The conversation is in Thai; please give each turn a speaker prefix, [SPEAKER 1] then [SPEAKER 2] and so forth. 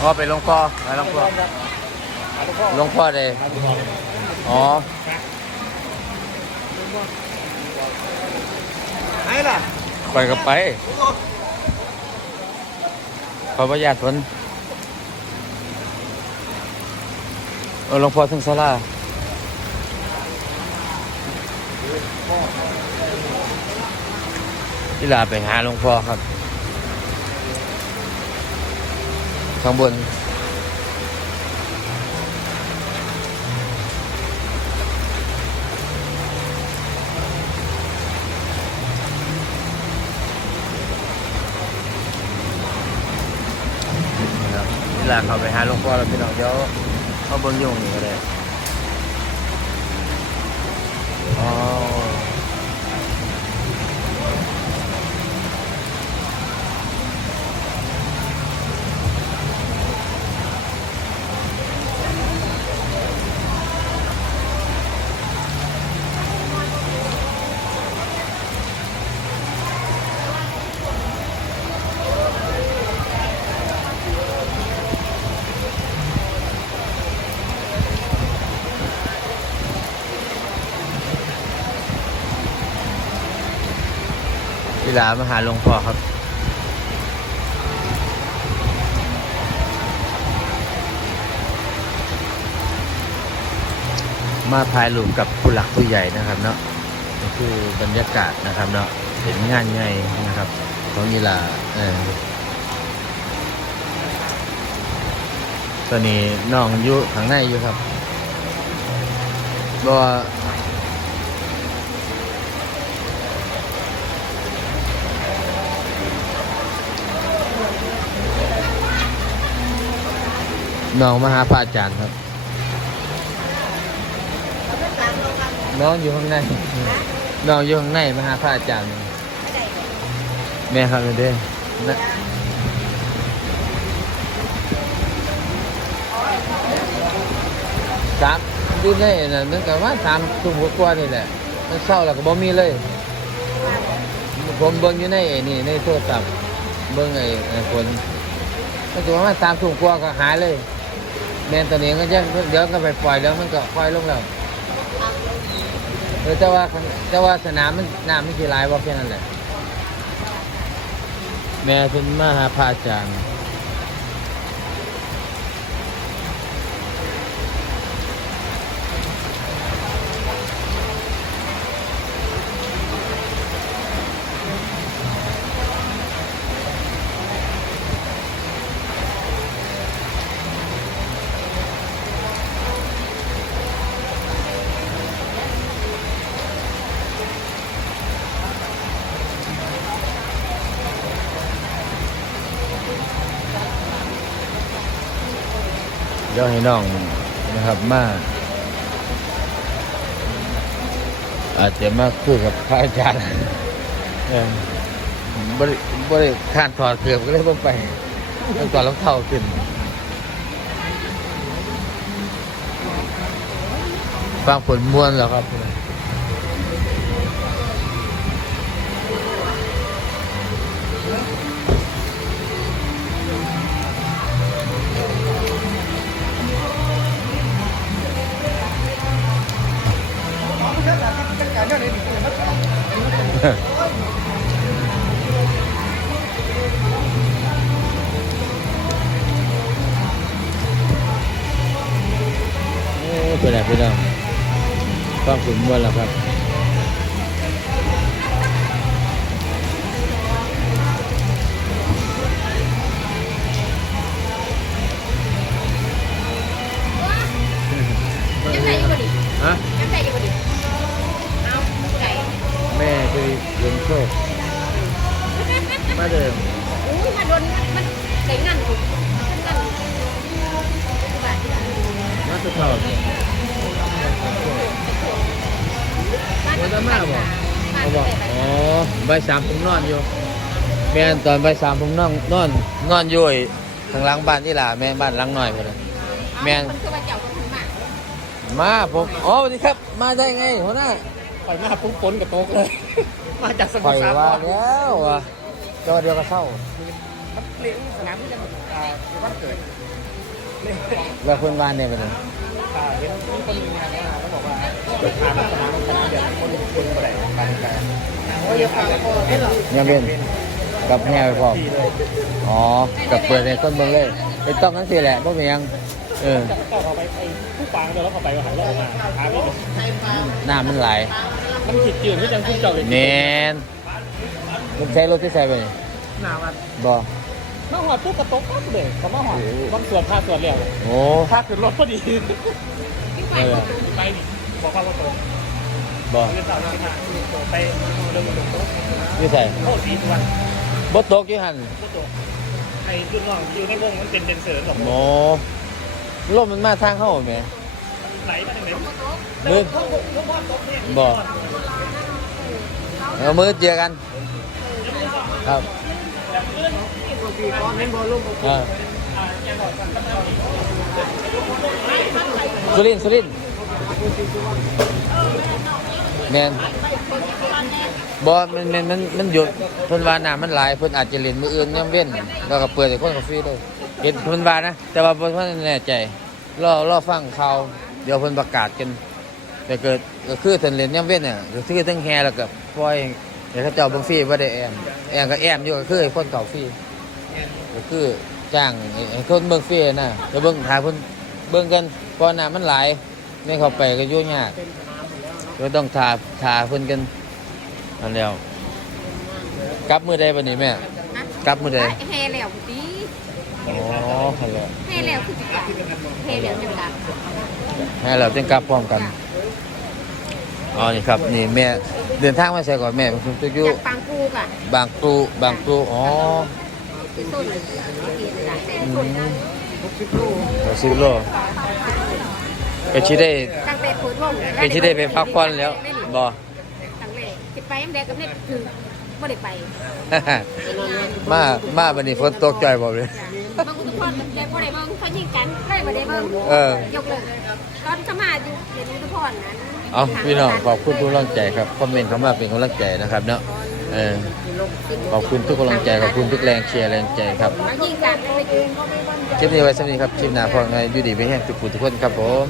[SPEAKER 1] อ๋อไปหลวงพ่อไปหลวงพ่อหลวงพ่อเลยอ๋อ
[SPEAKER 2] ไหนล่ะ
[SPEAKER 1] ไปก็ไปขอประหยัดฝนเออหลวงพ่อถึงศาลาที่ลาไปหาหลวงพ่อครับ ข้างบนนะครับเวลาเขาไปหาหลวงพ่อเราพี่น้องเดี๋ยวเขาเบนยุ่งนี่ก็ได้อ๋อเว ลามาหาหลวงพ่อครับ มาถ่ายรูปกับผู้หลักผู้ใหญ่นะครับเนาะนี่คือบรรยากาศนะครับเนาะเห็นงานใหญ่นะครับของกีฬาเออตอนนี้น้องอยู่ข้างในอยู่ครับบ่ น้องมาหาพระอาจารย์ครับ น้องอยู่ข้างใน น้องอยู่ข้างในมาหาพระอาจารย์ แม่ครับเด้อสามอยู่ในน่ะนึกแต่ว่าสามทุ่มกว่าๆนี่แหละ มันเศร้าแล้วก็บ่มีเลย ผมเบิ่งอยู่ในไอ้นี่ในโทรศัพท์เบิ่งไอ้ไอ้คนมันก็ประมาสามทุ่มกว่าก็หายเลย แม่นตอนนี้ก็ยังเดี๋ยวก็ไปปล่อยแล้วมันก็ค่อยลงแล้วเออแต่ว่าข้างแต่ว่าสนามมันน้ำมันคือลายว่าแค่นั้นแหละ แม่เป็นมาหาพระอาจารย์ เดี๋ยวให้น้องนะครับมาอาจจะมาคุยกับพระอาจารย์บริบริขานถอดเกือบก็เลยบ่ไปต้องต่อนรองเท้าขึ้นฟังผลม้วนแล้วครับ โอ้เป็นไรพี่น้ มาสุดทอด
[SPEAKER 3] บ้าน
[SPEAKER 1] โอ้
[SPEAKER 3] ตา
[SPEAKER 1] มาบ่
[SPEAKER 3] บ้าน
[SPEAKER 1] เขาบอกอ๋อใบสามผมนอนอยู่แม่นตอนใบสามผมนอนนอนนอนอยู่ไอ้ข้างหลังบ้านนี่ล่ะแม่บ้านหลังหน่อยไปเลยแม่น
[SPEAKER 3] มันคือว่าเจ้าก็ถึงมา
[SPEAKER 1] มาผมอ๋อสวัสดีครับ มาได้ไงหัวหน้า
[SPEAKER 2] ไปมาปุ๊บฝนกับโต๊ะเลย มาจากส
[SPEAKER 1] ปล่
[SPEAKER 2] มุ
[SPEAKER 1] อ
[SPEAKER 2] ท
[SPEAKER 1] ย
[SPEAKER 2] รสาค
[SPEAKER 1] ว่าแล้วว่ะเจอเดียวก็เศร้า
[SPEAKER 2] มันเลสนามที่จะอ่าวันเกิดนี่
[SPEAKER 1] แล้วเพิ่นว่านเนี่ยเป็นไง
[SPEAKER 2] อ่าเห็นมีคนมีงานนะเขาบอกว่าเกิดทางสนามสนามเดียวกันคนคนบ่ได้บางกันโอ้ยฟังก็เห็นหรอ
[SPEAKER 1] ยังเป็นกับแง่ไปพร้อมอ๋อกับเปิดในต้นเมืองเลยเป็นต้องนั่นสิแหละบ่เป็นหยังเออ
[SPEAKER 2] จะก็เขาไปไอ้ผู้ปางเดี๋ยวแล้วเขาไปก็หันรอบมาหาไม่
[SPEAKER 1] น้ำมันไหล
[SPEAKER 2] มันจิตจืดที่จังคุณเจ้าเลย
[SPEAKER 1] แมนมันใช้รถที่ใส่ไป
[SPEAKER 2] หนาวัน
[SPEAKER 1] บ่
[SPEAKER 2] มาหอดปุ๊บกระตกปั๊บเลยก็มาหอดบางส่วนพาส่วนแล้ว
[SPEAKER 1] โอ้
[SPEAKER 2] พาขึ้นรถพอดี
[SPEAKER 1] เออ
[SPEAKER 2] ไปนี่บอกว่าว่าตก
[SPEAKER 1] บ่
[SPEAKER 2] เงินสาวที่มาไปเรื่องตก
[SPEAKER 1] นี่ใส่
[SPEAKER 2] โคตรดีทุกวัน
[SPEAKER 1] บ่ตกอยู่หั่น
[SPEAKER 2] ก็ตกไอ้รุ่นน้องอยู่ในวงมันเป็นเป็นเสือสอง
[SPEAKER 1] โอ้ลมมันมาทางเฮาแหม
[SPEAKER 2] ไหลมาทางไหน
[SPEAKER 1] มือบ่เอามือเจอกันครับ อ่าสุรินทร์สุรินทร์แมนบอมันมันมันมันหยุดเพิ่นว่าน้ำมันหลายเพิ่นอาจจะเล่นมืออื่นยังเว้นแล้วก็เปิดให้คนกาแฟด้วยเห็นเพิ่นว่านะ แต่ว่าเพิ่นแน่ใจรอรอฟังข่าวเดี๋ยวเพิ่นประกาศกันแต่เกิดก็คือเพิ่นเล่นยังเว้นน่ะก็คือทั้งแฮแล้วก็ปล่อยให้เขาเจ้าเบิ่งฟรีบ่ได้แอมแอมก็แอมอยู่ก็คือให้คนเข้าฟรี ก็คือจ้างให้คนเบิ่งฟรีนะเดี๋ยวเบิ่งหาเพิ่นเบิ่งกันเพราะน้ำมันหลายไม่เข้าไปก็ยุ่งยากก็ต้องทาทาเพิ่นกันอันแล้วกลับมือใดบัดนี้แม่กลับมือใด
[SPEAKER 3] เฮแล้วดี
[SPEAKER 1] อ๋อฮัลโหล
[SPEAKER 3] เฮแล้วคือสิกะเฮแล้วจังกะ
[SPEAKER 1] ให้เราจึงกลับพร้อมกันอ๋อนี่ครับนี่แม่เดินทางมาใส่ก่อนแม่เป็นคนตัวอยู่
[SPEAKER 3] จากปางกูกะ
[SPEAKER 1] บางปูบางปูอ๋อ
[SPEAKER 3] ที่ต้นที่เห็นได้
[SPEAKER 1] อืมก็สิบโลก็สิได้
[SPEAKER 3] ตั้งแต่เปิดวง
[SPEAKER 1] ก็สิได้ไปพักผ่อนแล้วบ่
[SPEAKER 3] ตั้งแต่สิไปยามใดก็ไม่ได้คือบ่ได้ไป
[SPEAKER 1] มามาบัดนี้ฝนตกจ่อยบ่เลย
[SPEAKER 3] บางคนทุกคนแต่บ่ได้เบิ่งเขายิงกันได้บ่ได้เบิ่ง
[SPEAKER 1] เออ
[SPEAKER 3] ยกเลิกเลยตอนสมาอยู่เรียนอุทุพรนั้น
[SPEAKER 1] เอาพี่น้องขอบคุณทุกกำลังใจครับคอมเมนต์เข้ามาเป็นกำลังใจนะครับเนาะเออ ขอบคุณทุกกำลังใจขอบคุณทุกแรงเชียร์แรงใจครับ
[SPEAKER 3] มายิงกันไปกิน
[SPEAKER 1] คลิปนี้ไว้สำหรับนี้ครับคลิปหน้าพอไงอยู่ดีไปแห้งทุกผู้ทุกคนครับผม